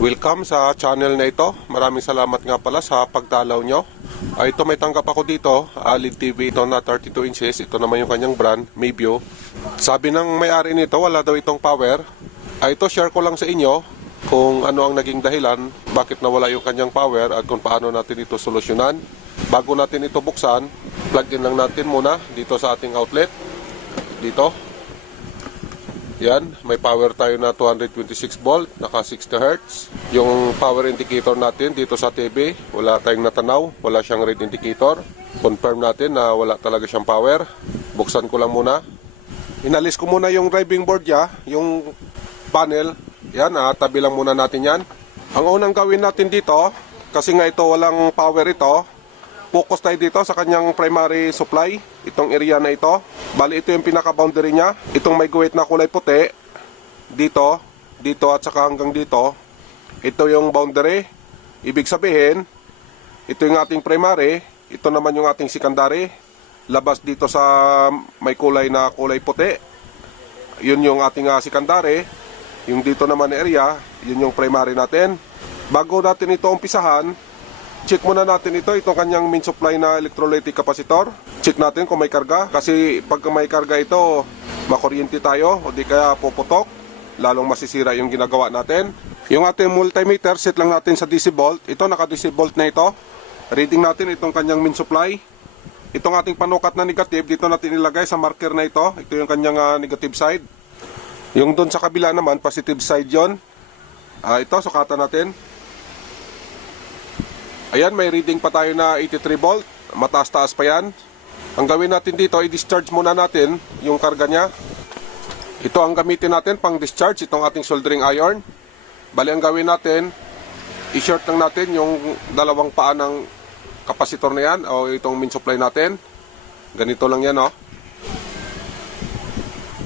Welcome sa channel na ito. Maraming salamat nga pala sa pagdalaw nyo. Ito may tanggap ako dito, LED TV ito na 32 inches. Ito naman yung kanyang brand, Mayview. Sabi ng may-ari nito, wala daw itong power. Ito share ko lang sa inyo kung ano ang naging dahilan, bakit nawala yung kanyang power at kung paano natin ito solusyonan. Bago natin ito buksan, plug in lang natin muna dito sa ating outlet. Dito. Yan, may power tayo na 226 volt, naka 60 Hz. Yung power indicator natin dito sa TV, wala tayong natanaw, wala siyang red indicator. Confirm natin na wala talaga siyang power. Buksan ko lang muna. Inalis ko muna yung driving board niya, yung panel. Yan, tabi lang muna natin yan. Ang unang gawin natin dito, kasi nga ito walang power ito, focus tayo dito sa kanyang primary supply, itong area na ito. Bali ito yung pinaka-boundary niya. Itong may guhit na kulay puti, dito at saka hanggang dito. Ito yung boundary. Ibig sabihin, ito yung ating primary, ito naman yung ating secondary. Labas dito sa may kulay na kulay puti, yun yung ating secondary. Yung dito naman na area, yun yung primary natin. Bago natin ito umpisahan, check muna natin itong kanyang main supply na electrolytic capacitor. Check natin kung may karga, kasi pag may karga ito, makuryente tayo o di kaya puputok, lalong masisira yung ginagawa natin. Yung ating multimeter, set lang natin sa DC volt. Ito naka DC volt na ito. Reading natin itong kanyang main supply. Itong ating panukat na negative, dito natin ilagay sa marker na ito. Ito yung kanyang negative side. Yung doon sa kabila naman, positive side yon. Ito, sukatan natin. Ayan, may reading pa tayo na 83 volt. Mataas-taas pa yan. Ang gawin natin dito, i-discharge muna natin yung karga niya. Ito ang gamitin natin pang discharge, itong ating soldering iron. Bali, ang gawin natin, i-short lang natin yung dalawang paa ng kapasitor na yan, o itong main supply natin. Ganito lang yan, oh.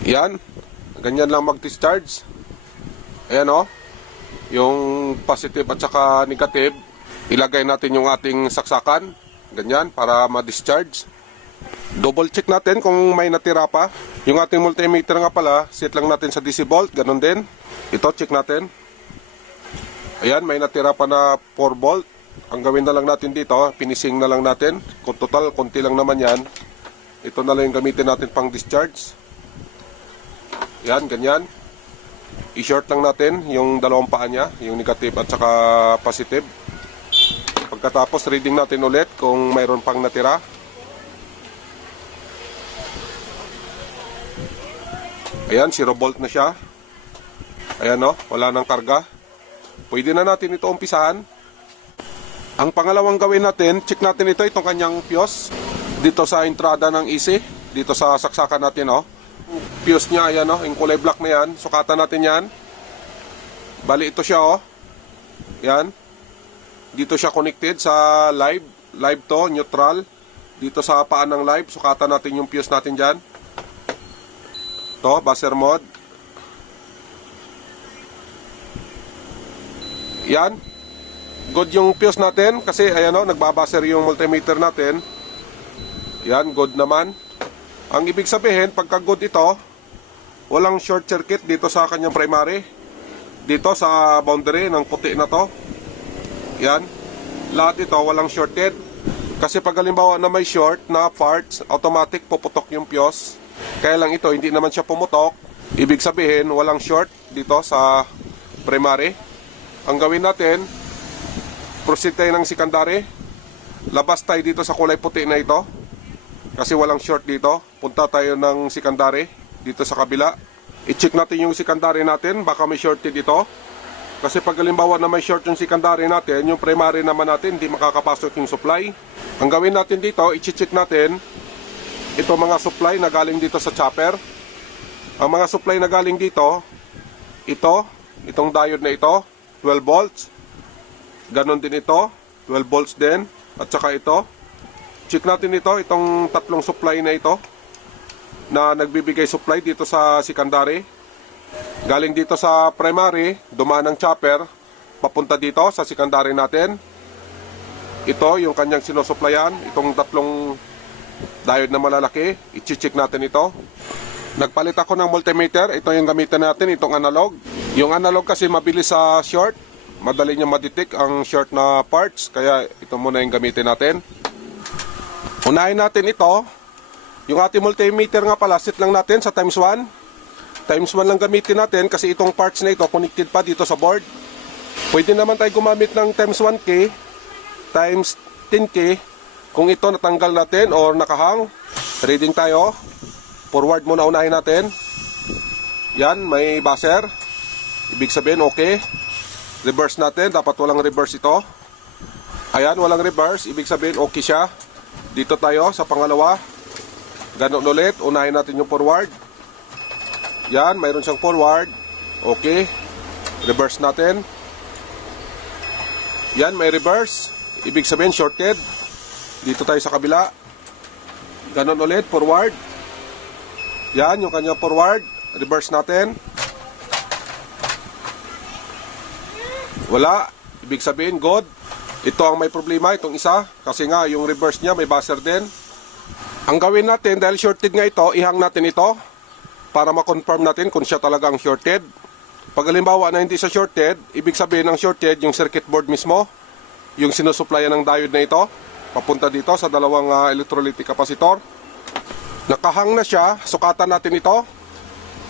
Yan. Ganyan lang mag-discharge. Ayan, oh. Yung positive at saka negative. Ilagay natin yung ating saksakan, ganyan, para ma-discharge. Double check natin kung may natira pa. Yung ating multimeter nga pala, set lang natin sa DC volt, ganun din. Ito, check natin. Ayan, may natira pa na 4 volt. Ang gawin na lang natin dito, finishing na lang natin. Kung total, konti lang naman yan. Ito na lang yung gamitin natin pang discharge. Ayan, ganyan. I-short lang natin yung dalawang paa niya, yung negative at saka positive. Pagkatapos reading natin ulit kung mayroon pang natira. Ayan, 0 volt na siya. Ayan, no, wala nang karga. Pwede na natin ito umpisahan. Ang pangalawang gawin natin, check natin itong kanyang fuse. Dito sa entrada ng AC, dito sa saksakan natin, oh. Fuse niya, ayan, no, yung kulay black na yan. Sukatan natin yan. Bali ito siya, oh. Yan. Dito siya connected sa live. Live to, neutral. Dito sa paan ng live, sukatan natin yung fuse natin dyan. To, buzzer mode. Yan. Good yung fuse natin kasi ayan o, nagbabuzzer yung multimeter natin. Yan, good naman. Ang ibig sabihin, pagka good ito, walang short circuit dito sa kanyang primary. Dito sa boundary ng puti na to. Yan. Lahat ito walang shorted. Kasi pag halimbawa na may short na parts, automatic puputok yung fuse. Kaya lang ito, hindi naman siya pumutok. Ibig sabihin, walang short dito sa primary. Ang gawin natin, proceed tayo ng secondary. Labas tayo dito sa kulay puti na ito. Kasi walang short dito. Punta tayo ng secondary dito sa kabila. I-check natin yung secondary natin, baka may shorted dito. Kasi pag halimbawa na may short yung secondary natin, yung primary naman natin, hindi makakapasok yung supply. Ang gawin natin dito, i-check natin ito mga supply na galing dito sa chopper. Ang mga supply na galing dito, itong diode na ito, 12 volts. Ganon din ito, 12 volts din. At saka ito. Check natin itong tatlong supply na ito na nagbibigay supply dito sa secondary. Galing dito sa primary, dumaan ng chopper, papunta dito sa secondary natin. Ito yung kanyang sinusuplayan, itong tatlong diode na malalaki. I-check natin ito. Nagpalit ako ng multimeter. Ito yung gamitin natin, itong analog. Yung analog kasi mabilis sa short, madali niya madetect ang short na parts, kaya ito muna yung gamitin natin. Unahin natin ito. Yung ating multimeter nga pala, set lang natin sa times 1. Times 1 lang gamitin natin kasi itong parts na ito connected pa dito sa board. Pwede naman tayo gumamit ng times 1K, times 10K. Kung ito natanggal natin or nakahang, reading tayo. Forward muna unahin natin. Yan, may buzzer. Ibig sabihin, okay. Reverse natin, dapat walang reverse ito. Ayan, walang reverse, ibig sabihin, okay siya. Dito tayo sa pangalawa. Ganon ulit, unahin natin yung forward. Yan, mayroon siyang forward. Okay. Reverse natin. Yan, may reverse. Ibig sabihin, shorted. Dito tayo sa kabila. Ganon ulit, forward. Yan, yung kanya forward. Reverse natin. Wala. Ibig sabihin, good. Ito ang may problema, itong isa. Kasi nga, yung reverse niya, may buzzer din. Ang gawin natin, dahil shorted nga ito, ihang natin ito para ma-confirm natin kung siya talagang shorted. Pag halimbawa na hindi siya shorted, ibig sabihin ng shorted, yung circuit board mismo, yung sinusuplayan ng diode na ito, papunta dito sa dalawang electrolytic capacitor. Nakahang na siya, sukatan natin ito.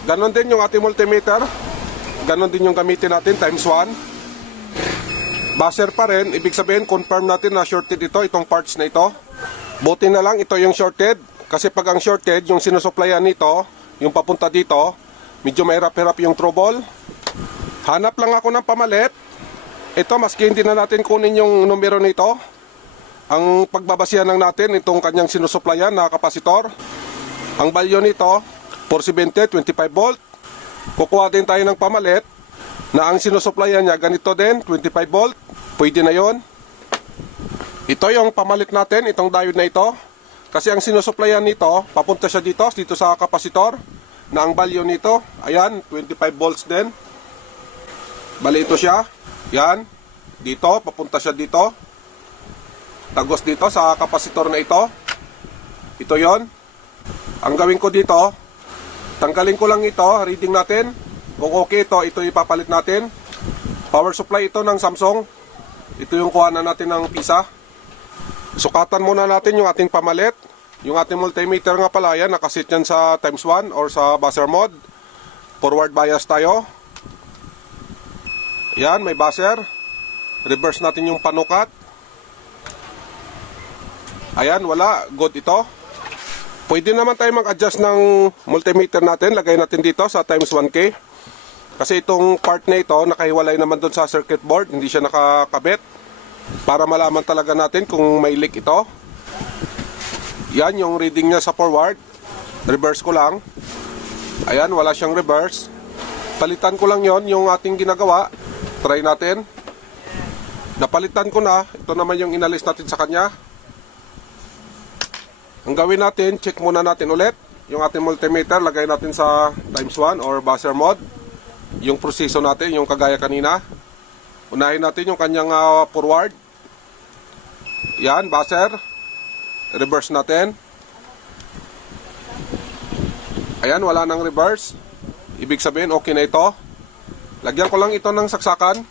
Ganon din yung ating multimeter. Ganon din yung gamitin natin, times 1. Buzzer pa rin, ibig sabihin confirm natin na shorted ito, itong parts na ito. Buti na lang ito yung shorted, kasi pag ang shorted, yung sinusuplayan nito, yung papunta dito, medyo mahirap-hirap yung trouble. Hanap lang ako ng pamalit. Ito, maski hindi na natin kunin yung numero nito, ang pagbabasihan lang natin itong kanyang sinusuplayan na kapasitor. Ang value nito, 470, 25 volt. Kukuha din tayo ng pamalit na ang sinusuplayan niya ganito din, 25 volt. Pwede na yon. Ito yung pamalit natin, itong diode na ito. Kasi ang sinusuplayan nito, papunta siya dito sa kapasitor, na ang value nito, ayan, 25 volts din. Bali ito siya, yan, dito, papunta siya dito. Tagos dito sa kapasitor na ito. Ito yon. Ang gawin ko dito, tanggalin ko lang ito, reading natin. Kung okay ito ipapalit natin. Power supply ito ng Samsung. Ito yung kuhanan natin ng pisa. Sukatan muna natin yung ating pamalit. Yung ating multimeter nga pala yan, nakasit yan sa times 1 or sa buzzer mode. Forward bias tayo. Yan, may buzzer. Reverse natin yung panukat. Ayan, wala. Good ito. Pwede naman tayo mag-adjust ng multimeter natin. Lagay natin dito sa times 1K. Kasi itong part na ito, nakahiwalay naman doon sa circuit board. Hindi siya nakakabit. Para malaman talaga natin kung may leak ito. Yan, yung reading niya sa forward. Reverse ko lang. Ayan, wala siyang reverse. Palitan ko lang yon yung ating ginagawa. Try natin. Napalitan ko na. Ito naman yung inalis natin sa kanya. Ang gawin natin, check muna natin ulit. Yung ating multimeter, lagay natin sa times 1 or buzzer mode. Yung proseso natin, yung kagaya kanina. Unahin natin yung kanyang forward. Yan, buzzer. Reverse natin. Ayan, wala nang reverse. Ibig sabihin, okay na ito. Lagyan ko lang ito ng saksakan.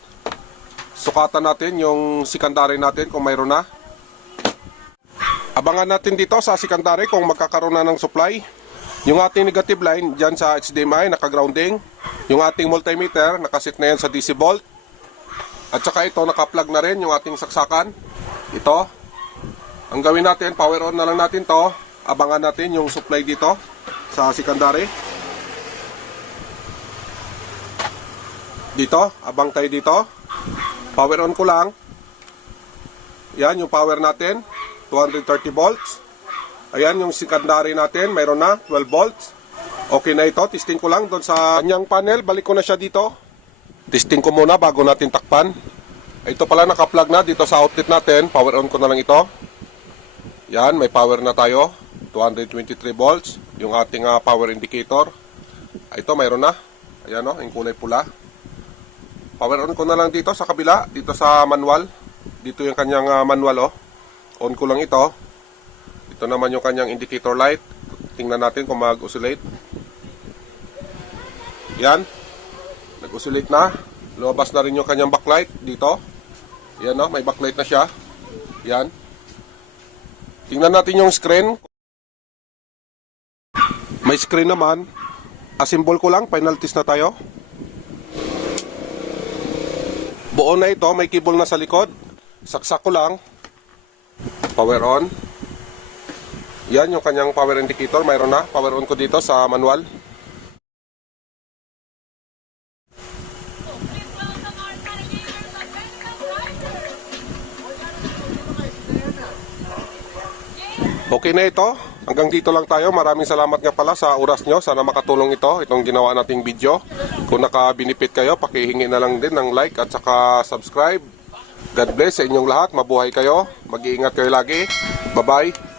Sukatan natin yung secondary natin kung mayroon na. Abangan natin dito sa secondary kung magkakaroon na ng supply. Yung ating negative line dyan sa HDMI naka-grounding. Yung ating multimeter nakasit na yan sa DC volt. At saka ito naka-plug na rin yung ating saksakan. Ito. Ang gawin natin, power on na lang natin to. Abangan natin yung supply dito sa secondary. Dito, abang tayo dito. Power on ko lang. Yan yung power natin, 230 volts. Ayan yung secondary natin, mayroon na 12 volts. Okay na ito, testing ko lang doon sa kanyang panel. Balik ko na siya dito. Testing ko muna bago natin takpan. Ito pala naka-plug na dito sa outlet natin. Power on ko na lang ito. Yan, may power na tayo, 223 volts. Yung ating power indicator. Ito mayroon na. Ayan o, yung kulay pula. Power on ko na lang dito sa kabila, dito sa manual. Dito yung kanyang manual On ko lang ito. Ito naman yung kanyang indicator light. Tingnan natin kung mag-oscillate. Yan. Nag-oscillate na. Lumabas na rin yung kanyang backlight dito. Yan o, may backlight na siya. Yan. Tingnan natin yung screen. May screen naman. Assemble ko lang, final test na tayo. Buo na ito, may cable na sa likod. Saksak ko lang. Power on. Yan yung kanyang power indicator, mayroon na. Power on ko dito sa manual. Okay na ito. Hanggang dito lang tayo. Maraming salamat nga pala sa oras nyo. Sana makatulong itong ginawa nating video. Kung nakabinipit kayo, pakihingi na lang din ng like at saka subscribe. God bless sa inyong lahat. Mabuhay kayo. Mag-iingat kayo lagi. Bye-bye.